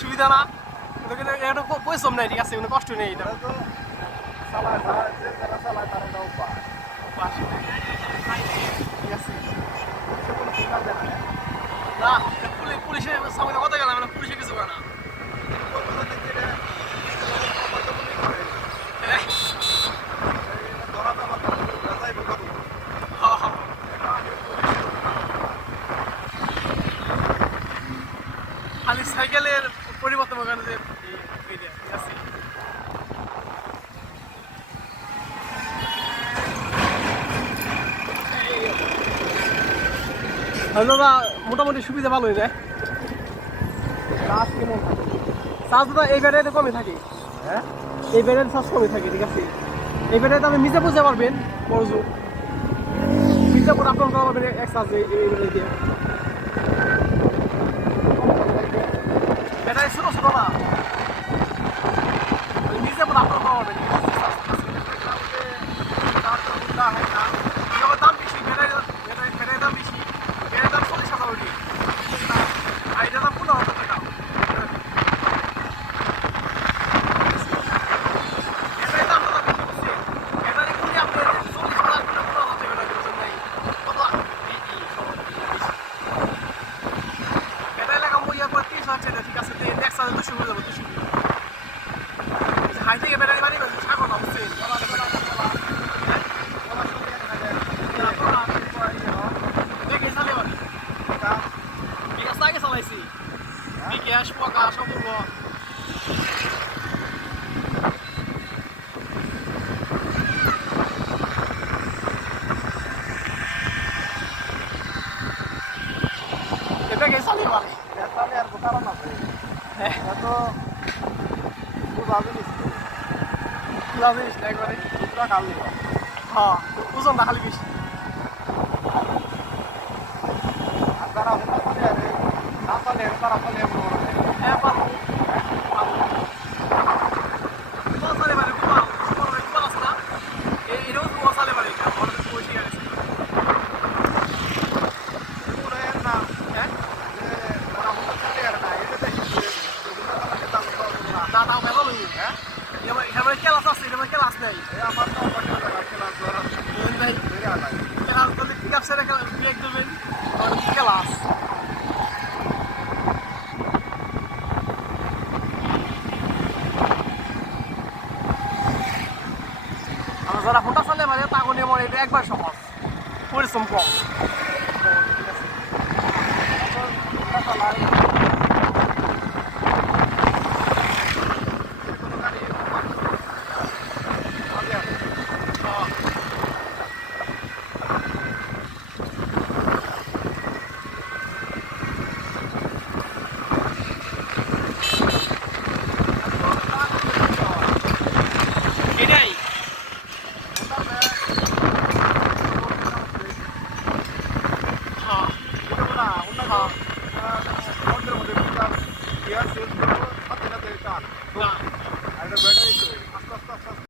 সুবিধা না। এটা পরিশ্রম নেই, ঠিক আছে? কোনো কষ্ট নেই এটা। পুলিশের সামনে কথা গেলাম না পুলিশে কিছু করে না। খালি সাইকেলের পরিবর্তন ওখানে যে দাদা মোটামুটি সুবিধা ভালোই যায়। কেমন? চার্জ দাদা এই ব্যাটারিতে কমই থাকে। হ্যাঁ? এই ব্যাটারি চার্জ কমই থাকে ঠিক আছে? এই ব্যাটারিতে আপনি নিজে বুঝতে পারবেন বড় জোর মির্জাপুর আপলোড করা পারবেন এক চার্জ এই এই ব্যাটারি দিয়ে ব্যাটারি ছোট ছোট না করে তিরিশ ঠিক আছে নেক্সট হাজার তো শুরু যাব দুশো হাই থেকে ব্যাটারি বাড়ি সাগর অবশ্যই। আগে চালাইছি। বিকাশ পকা সম্পূর্ণ পারে এটা চালে আর কোথাও না ভাই। হ্যাঁ। তো বুঝা জিনিস তো। তুলা জিনিস না একবারে না। হ্যাঁ খালি বেশি। আর আরে, তারা চালে এমন মনে হয়। হ্যাঁ পাবো পাবো তোমার চালে পারে কুমার কুমার কুমার আছে না এই এটাও তোমার চালে পারে বড় পয়সা গেছে এগুলো এর না, হ্যাঁ যে ওরা হুন্ডা চালে আরে না, এটা দেখি যে হুন্ডা চালালে দাম কত না। না তাও মেলা লই হ্যাঁ এখানে ক্লাস আছে এখানে ক্লাস নেই আমার তো ধরা নাই। ক্লাস করলে আপ সেরে ব্রেক দেবেন ক্লাস যারা হোটা চালে মানে তাকে নিয়ে মনে এটা একবার সহজ পরিশ্রম কম হুন্ডা চালায়, я сьогодні, а ти на деяках.